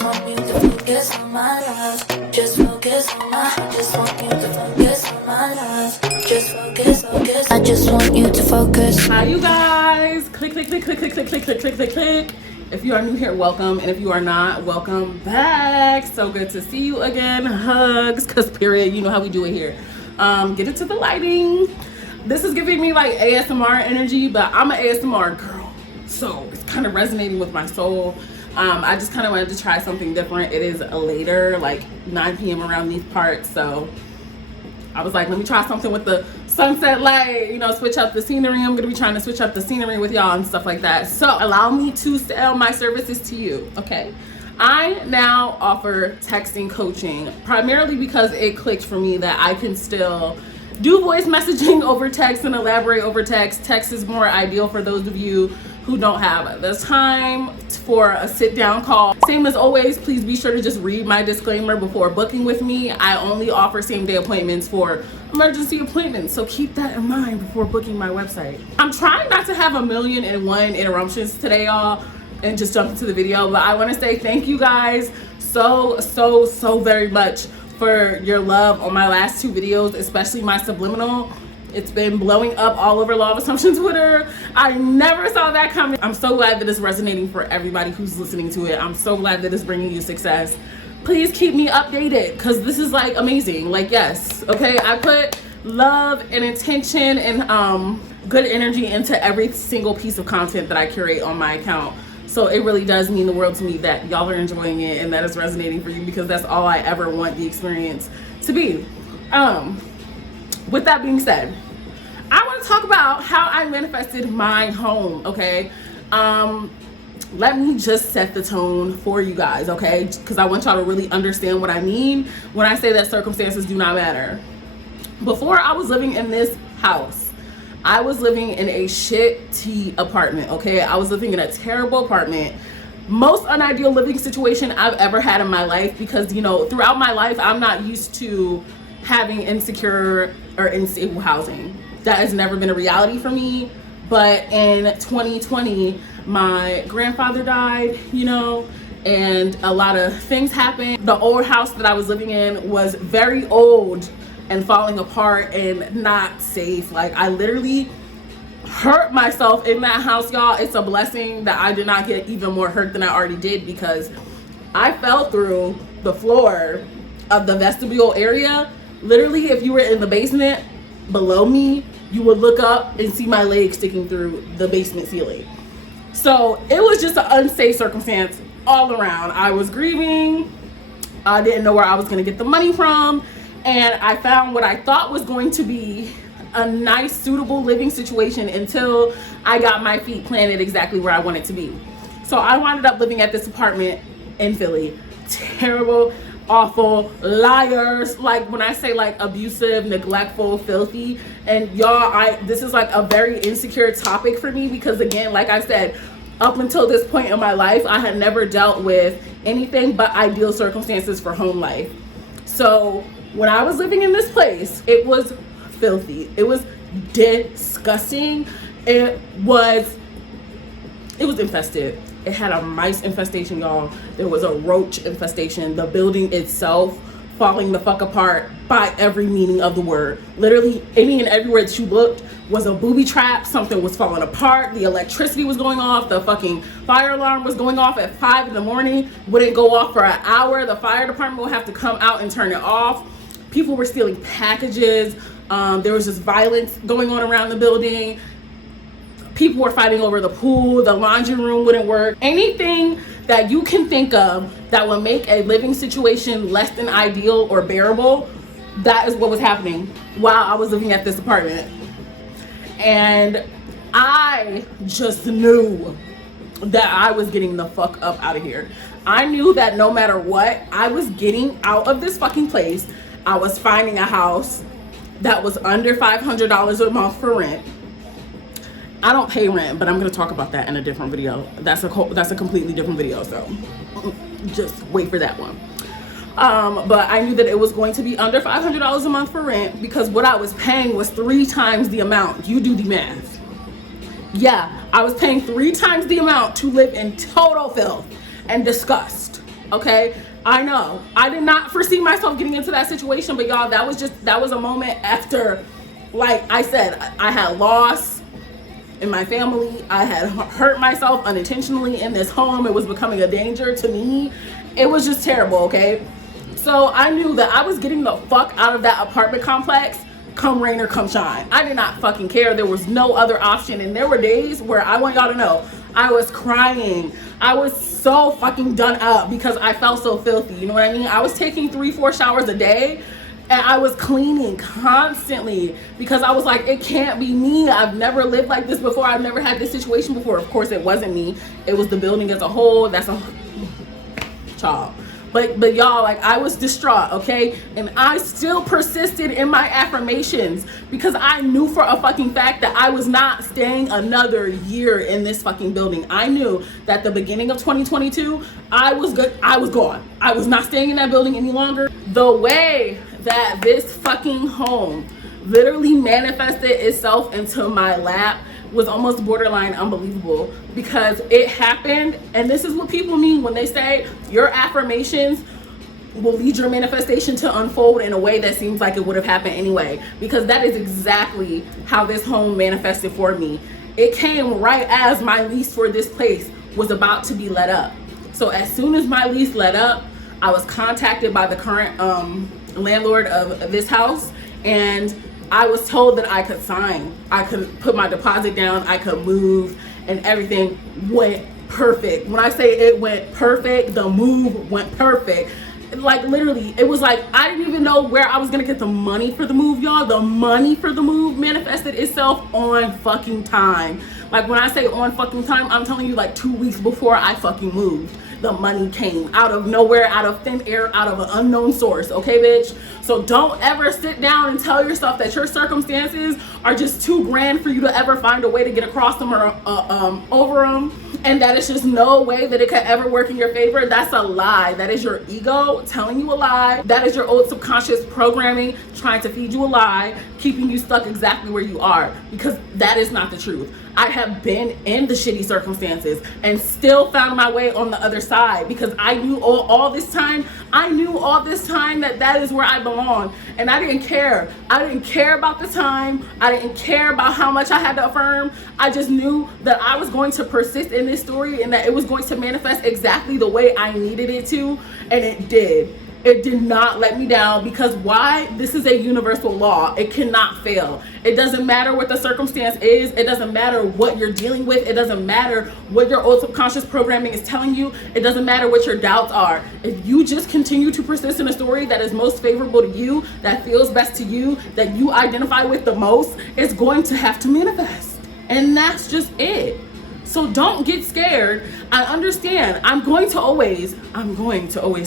just want you to focus on my love. Just focus on my, I just want you to focus on my love. Just focus, focus, I just want you to focus. Hi you guys, click. If you are new here, welcome, and if you are not, welcome back. So good to see you again. Hugs, cause period, you know how we do it here. Get into the lighting. This is giving me like ASMR energy, but I'm an ASMR girl, so it's kind of resonating with my soul. I just kind of wanted to try something different. It is later, like 9 p.m. around these parts, so I was like, let me try something with the sunset light, you know, switch up the scenery. I'm gonna be trying to switch up the scenery with y'all and stuff like that. So allow me to sell my services to you, okay? I now offer texting coaching, primarily because it clicked for me that I can still do voice messaging over text and elaborate over text. Text is more ideal for those of you who don't have the time for a sit-down call. Same as always, please be sure to just read my disclaimer before booking with me. I only offer same-day appointments for emergency appointments, so keep that in mind before booking my website. I'm trying not to have 1,000,001 interruptions today, y'all, and just jump into the video, but I want to say thank you guys so very much for your love on my last 2 videos, especially my subliminal. It's been blowing up all over Law of Assumption Twitter. I never saw that coming. I'm so glad that it's resonating for everybody who's listening to it. I'm so glad that it's bringing you success. Please keep me updated, because this is like amazing. Like, yes, okay, I put love and intention and good energy into every single piece of content that I curate on my account. So it really does mean the world to me that y'all are enjoying it and that it's resonating for you, because that's all I ever want the experience to be. With that being said, I want to talk about how I manifested my home, okay? Let me just set the tone for you guys, okay? Because I want y'all to really understand what I mean when I say that circumstances do not matter. Before I was living in this house, I was living in a shitty apartment, okay? I was living in a terrible apartment. Most unideal living situation I've ever had in my life, because, you know, throughout my life, I'm not used to having insecure or unstable housing. That has never been a reality for me. But in 2020, my grandfather died, you know, and a lot of things happened. The old house that I was living in was very old and falling apart and not safe. Like, I literally hurt myself in that house, y'all. It's a blessing that I did not get even more hurt than I already did, because I fell through the floor of the vestibule area. Literally, if you were in the basement below me, you would look up and see my leg sticking through the basement ceiling. So it was just an unsafe circumstance all around. I was grieving. I didn't know where I was going to get the money from. And I found what I thought was going to be a nice, suitable living situation until I got my feet planted exactly where I wanted to be. So I wound up living at this apartment in Philly. Terrible, awful, liars. Like, when I say like abusive, neglectful, filthy, and y'all, this is like a very insecure topic for me, because again, like I said, up until this point in my life, I had never dealt with anything but ideal circumstances for home life. So when I was living in this place, it was filthy. It was disgusting. It was infested. It had a mice infestation, y'all. There was a roach infestation. The building itself falling the fuck apart by every meaning of the word. Literally, any and everywhere that you looked was a booby trap. Something was falling apart. The electricity was going off. The fucking fire alarm was going off at 5 in the morning. Wouldn't go off for an hour. The fire department would have to come out and turn it off. People were stealing packages. There was just violence going on around the building. People were fighting over the pool. The laundry room wouldn't work. Anything that you can think of that would make a living situation less than ideal or bearable, that is what was happening while I was living at this apartment. And I just knew that I was getting the fuck up out of here. I knew that no matter what, I was getting out of this fucking place. I was finding a house that was under $500 a month for rent. I don't pay rent, but I'm going to talk about that in a different video. That's a completely different video, so just wait for that one. But I knew that it was going to be under $500 a month for rent, because what I was paying was 3 times the amount. You do the math. Yeah, I was paying 3 times the amount to live in total filth and disgust. Okay, I know I did not foresee myself getting into that situation, but y'all, that was a moment after, like I said, I had lost in my family. I had hurt myself unintentionally in this home. It was becoming a danger to me. It was just terrible, okay? So I knew that I was getting the fuck out of that apartment complex, come rain or come shine. I did not fucking care. There was no other option. And there were days where, I want y'all to know, I was crying. I was so fucking done up because I felt so filthy. You know what I mean? I was taking 3-4 showers a day, and I was cleaning constantly because I was like, it can't be me. I've never lived like this before. I've never had this situation before. Of course, it wasn't me. It was the building as a whole. That's a child. But y'all, like, I was distraught, okay? And I still persisted in my affirmations because I knew for a fucking fact that I was not staying another year in this fucking building. I knew that the beginning of 2022, I was good. I was gone. I was not staying in that building any longer. The way that this fucking home literally manifested itself into my lap was almost borderline unbelievable, because it happened. And this is what people mean when they say your affirmations will lead your manifestation to unfold in a way that seems like it would have happened anyway, because that is exactly how this home manifested for me. It came right as my lease for this place was about to be let up. So as soon as my lease let up, I was contacted by the current landlord of this house, and I was told that I could sign. I could put my deposit down, I could move, and everything went perfect. When I say it went perfect, the move went perfect. Like, literally, it was like I didn't even know where I was gonna get the money for the move, y'all. The money for the move manifested itself on fucking time. Like, when I say on fucking time, I'm telling you, like 2 weeks before I fucking moved, the money came out of nowhere, out of thin air, out of an unknown source, okay, bitch? So don't ever sit down and tell yourself that your circumstances are just too grand for you to ever find a way to get across them or over them, and that it's just no way that it could ever work in your favor. That's a lie. That is your ego telling you a lie. That is your old subconscious programming trying to feed you a lie, keeping you stuck exactly where you are, because that is not the truth. I have been in the shitty circumstances and still found my way on the other side, because I knew all this time that that is where I belong. And I didn't care. I didn't care about the time. I didn't care about how much I had to affirm. I just knew that I was going to persist in this story and that it was going to manifest exactly the way I needed it to. And it did. It did not let me down, because why? This is a universal law. It cannot fail. It doesn't matter what the circumstance is. It doesn't matter what you're dealing with. It doesn't matter what your old subconscious programming is telling you. It doesn't matter what your doubts are. If you just continue to persist in a story that is most favorable to you, that feels best to you, that you identify with the most, it's going to have to manifest. And that's just it. So don't get scared. I understand. I'm going to always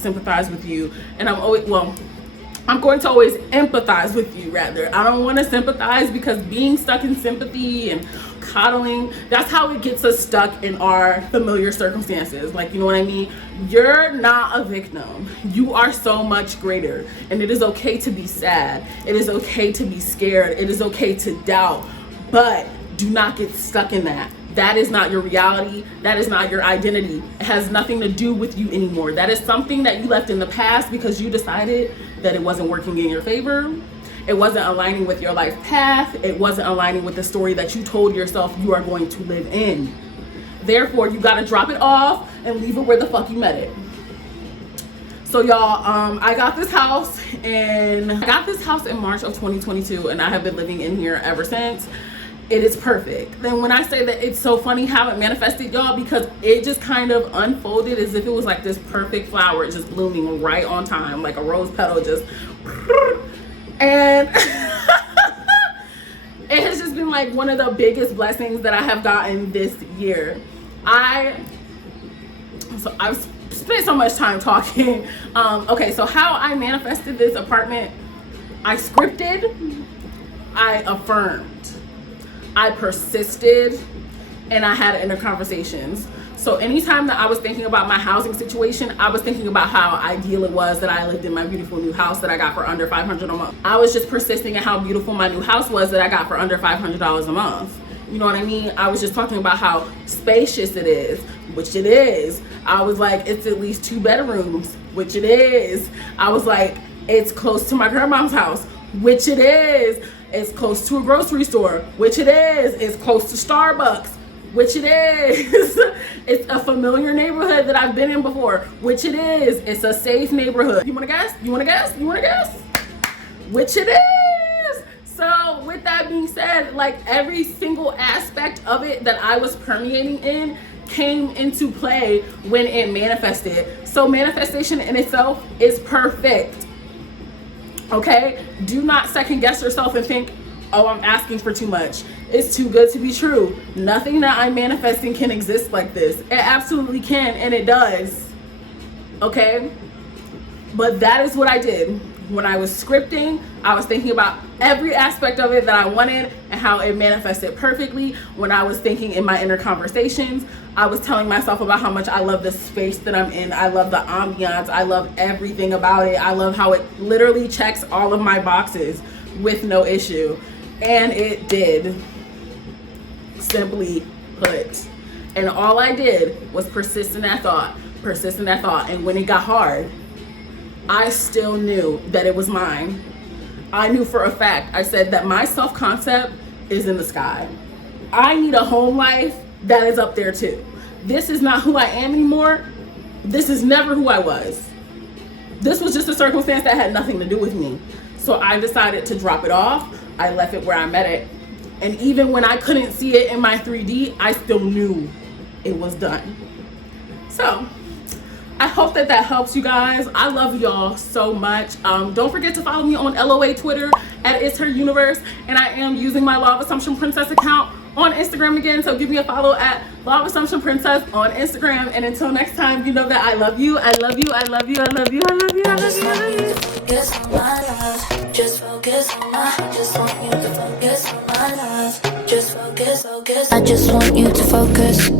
sympathize with you. And I'm going to always empathize with you, rather. I don't want to sympathize, because being stuck in sympathy and coddling, that's how it gets us stuck in our familiar circumstances. Like, you know what I mean? You're not a victim. You are so much greater. And it is okay to be sad. It is okay to be scared. It is okay to doubt. But do not get stuck in that. That is not your reality. That is not your identity. It has nothing to do with you anymore. That is something that you left in the past because you decided that it wasn't working in your favor. It wasn't aligning with your life path. It wasn't aligning with the story that you told yourself you are going to live in. Therefore, you got to drop it off and leave it where the fuck you met it. So y'all, I got this house in March of 2022, and I have been living in here ever since. It is perfect. Then when I say that, it's so funny how it manifested, y'all, because it just kind of unfolded as if it was like this perfect flower just blooming right on time, like a rose petal just, and it has just been like one of the biggest blessings that I have gotten this year. I've spent so much time talking. Okay, so how I manifested this apartment: I scripted, I affirmed, I persisted, and I had inner conversations. So anytime that I was thinking about my housing situation, I was thinking about how ideal it was that I lived in my beautiful new house that I got for under $500 a month. I was just persisting in how beautiful my new house was that I got for under $500 a month. You know what I mean? I was just talking about how spacious it is, which it is. I was like, it's at least 2 bedrooms, which it is. I was like, it's close to my grandma's house, which it is. It's close to a grocery store, which it is. It's close to Starbucks, which it is. It's a familiar neighborhood that I've been in before, which it is. It's a safe neighborhood. You wanna guess? You wanna guess? You wanna guess? Which it is. So with that being said, like every single aspect of it that I was permeating in came into play when it manifested. So manifestation in itself is perfect. Okay? Do not second guess yourself and think, oh, I'm asking for too much. It's too good to be true. Nothing that I'm manifesting can exist like this. It absolutely can, and it does. Okay? But that is what I did. When I was scripting, I was thinking about every aspect of it that I wanted and how it manifested perfectly. When I was thinking in my inner conversations, I was telling myself about how much I love the space that I'm in. I love the ambiance. I love everything about it. I love how it literally checks all of my boxes with no issue. And it did. Simply put. And all I did was persist in that thought. And when it got hard, I still knew that it was mine. I knew for a fact, I said that my self-concept is in the sky. I need a home life that is up there too. This is not who I am anymore. This is never who I was. This was just a circumstance that had nothing to do with me. So I decided to drop it off. I left it where I met it. And even when I couldn't see it in my 3D, I still knew it was done. So I hope that helps you guys. I love y'all so much. Don't forget to follow me on LOA Twitter at It's Her Universe. And I am using my Law of Assumption Princess account on Instagram again. So give me a follow at Law of Assumption Princess on Instagram. And until next time, you know that I love you. I love you. I love you. I love you. I love you. I love you. I love you. Focus on my love. Just focus on my. I just want you to focus on my love. Just focus. I just want you to focus.